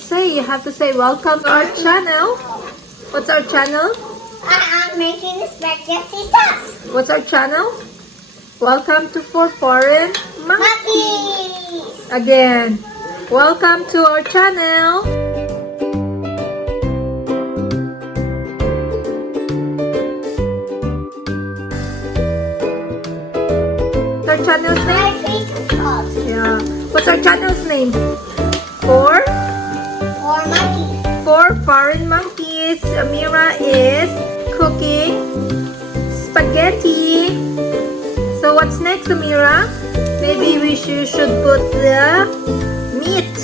say? You have to say welcome to our channel. What's our channel? I'm making spaghetti sauce. What's our channel? Welcome to For Foreign Monkeys. Again, welcome to our channel. What's our channel's name? Yeah. What's our channel's name? For Monkeys. For Foreign Monkeys. Ameira is cooking spaghetti. So what's next, Ameira? Maybe we should put the meat,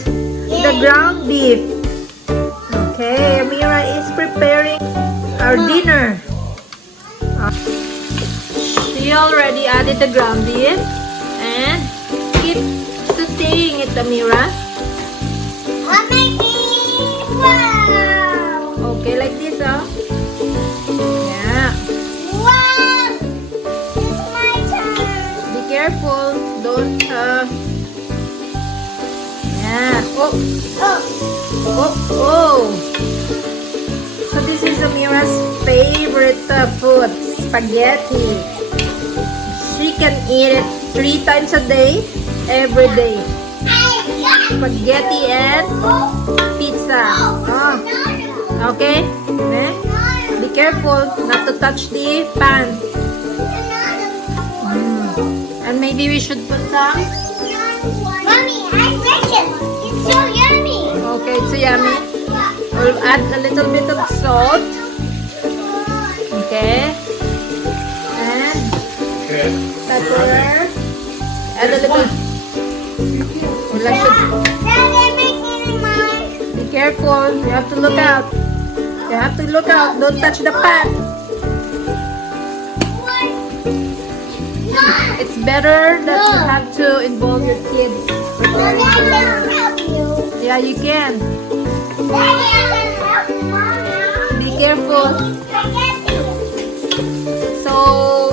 the ground beef. Okay, Ameira is preparing our dinner. She already added the ground beef and keep sauteing it, Ameira. I'm making wow. Okay, like this, oh. Yeah. Wow. It's my turn. Be careful. Don't, yeah. Oh. Oh. So this is Ameira's favorite food, spaghetti. She can eat it 3 times a day, every day. Spaghetti and pizza. Oh. Okay? Be careful not to touch the pan. And maybe we should put some. Mommy, I like it. It's so yummy. Okay, it's yummy. We'll add a little bit of salt. Okay. And pepper. Add a little. Be careful. You have to look out. You have to look out. Don't touch the pan. It's better that you have to involve your kids. Yeah, you can. Be careful. So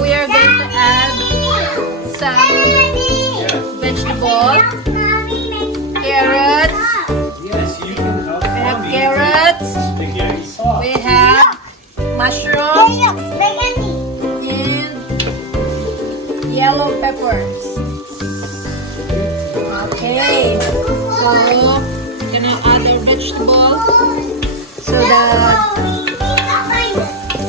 we are going to add some vegetables, carrots. We have carrots. We have mushrooms and yellow peppers. Okay. So can I add our vegetables so that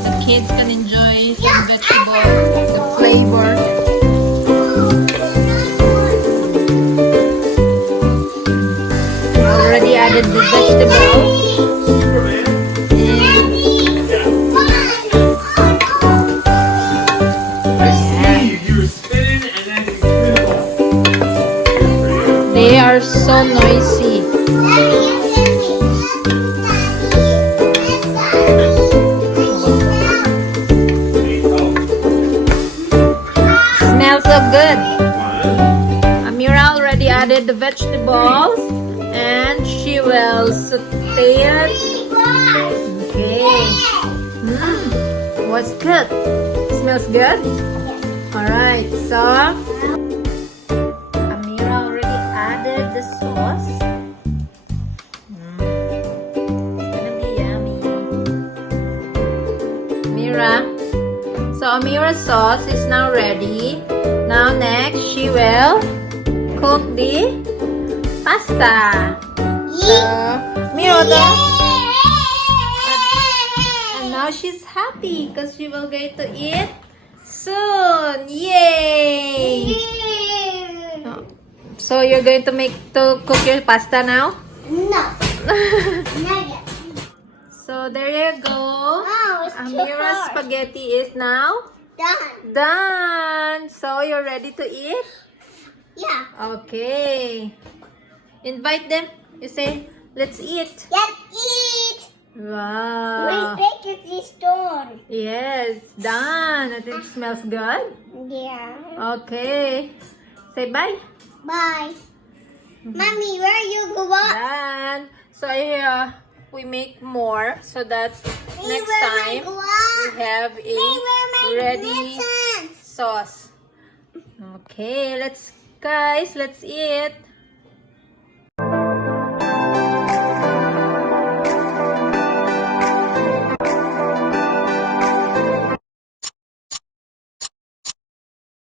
the kids can enjoy some vegetables, the flavor. I already added the vegetables. They are so noisy. Smells so good. Ameira already added the vegetables and she will saute it. Okay. What's good? Smells good? Alright, so Ameira already added the sauce. It's gonna be yummy. Ameira. So Ameira's sauce is now ready. Now next she will cook the pasta. So Ameira, and now she's happy because she will get to eat soon. Yay! So you're going to cook your pasta now? No. Not yet. So there you go. Oh, it's too Ameira's hard. spaghetti is now Done. done. So you're ready to eat? Yeah. Okay. Invite them. You say, let's eat. Let's eat. Wow. We baked it this store. Yes, done. I think it smells good. Yeah. Okay. Say bye. Bye. Mommy, where you go up? Done. So here we make more so that next time we have a ready sauce. Okay, let's eat.